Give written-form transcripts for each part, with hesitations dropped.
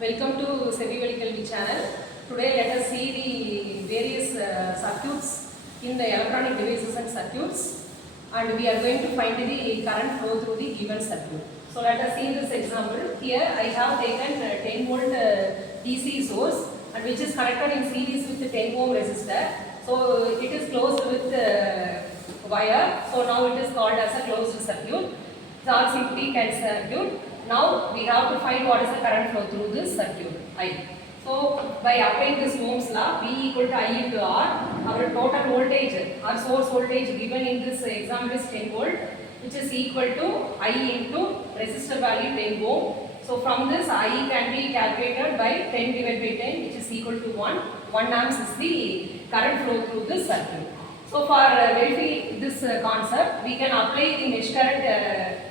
Welcome to Sevivali Kalvi channel. Today let us see the various circuits in the electronic devices and circuits, and we are going to find the current flow through the given circuit. So let us see this example. Here I have taken 10 volt DC source and which is connected in series with the 10 ohm resistor. So it is closed with wire. So now it is called as a closed circuit. It's all simply circuit. Now we have to find what is the current flow through this circuit, I. So by applying this Ohm's law, V equal to I into R, our total voltage, our source voltage given in this example is 10 volt, which is equal to I into resistor value 10 ohm. So from this I can be calculated by 10 divided by 10, which is equal to 1. 1 amps is the current flow through this circuit. So for verifying this concept, we can apply the mesh current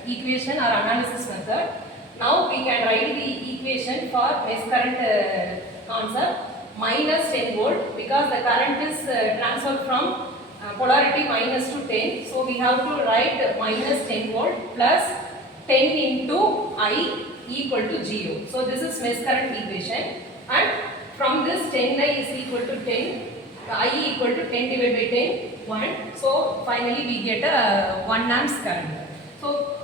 equation or analysis method. Now we can write the equation for mesh current concept minus 10 volt, because the current is transferred from polarity minus to 10. So we have to write minus 10 volt plus 10 into I equal to 0. So this is mesh current equation, and from this 10I is equal to 10. I equal to 10 divided by 10, 1. So finally we get a 1 amps current. So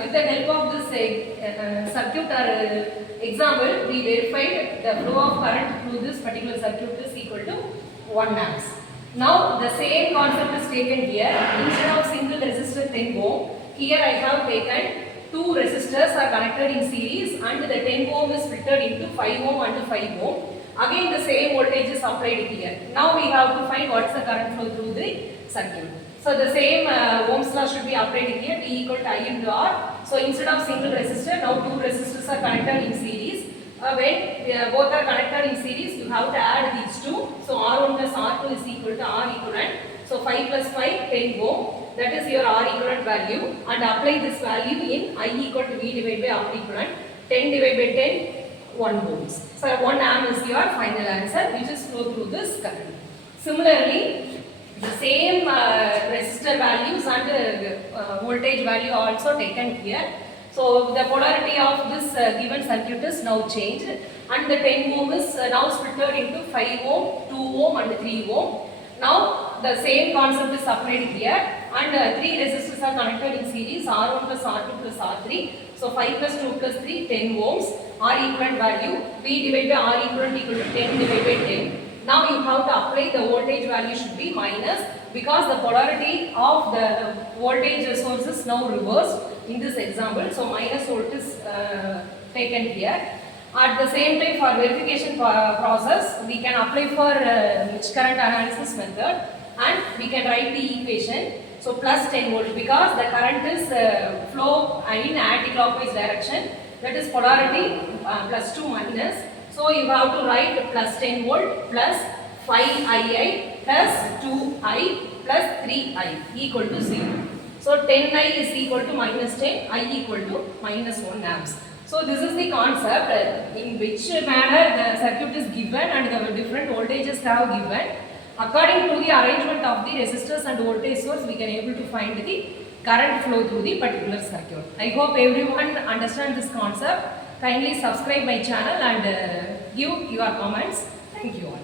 with the help of this circuit or example, we verified the flow of current through this particular circuit is equal to 1 amps. Now the same concept is taken here. Instead of single resistor 10 ohm, here I have taken two resistors are connected in series, and the 10 ohm is splitted into 5 ohm and 5 ohm. Again the same voltage is applied here. Now we have to find what is the current flow through the circuit. So the same Ohm's law should be applied here, V equal to I into R. So instead of single resistor, now two resistors are connected in series. When both are connected in series, you have to add these two. So R1 plus R2 is equal to R equivalent. So 5 plus 5, 10 ohm. That is your R equivalent value, and apply this value in I equal to V divided by R equivalent. 10 divided by 10, 1 ohms. So 1 amp is your final answer, which is flow through this current. Similarly, the same resistor values and voltage value are also taken here. So the polarity of this given circuit is now changed, and the 10 ohm is now split into 5 ohm, 2 ohm and 3 ohm. Now the same concept is applied here, and 3 resistors are connected in series, R1 plus R2 plus R3. So 5 plus 2 plus 3, 10 ohms. R equivalent value, V divided by R equivalent equal to 10 divided by 10. Now you have to apply the voltage value should be minus, because the polarity of the voltage source is now reversed in this example. So minus volt is taken here. At the same time, for verification process, we can apply for mesh current analysis method, and we can write the equation. So plus 10 volt, because the current is flow in anti-clockwise direction, that is polarity plus 2 minus. So you have to write plus 10 volt plus 5II plus 2I plus 3I equal to 0. So 10I is equal to minus 10, I equal to minus 1 amps. So this is the concept in which manner the circuit is given and the different voltages have given. According to the arrangement of the resistors and voltage source, we can able to find the current flow through the particular circuit. I hope everyone understand this concept. Kindly subscribe my channel and give your comments. Thank you all.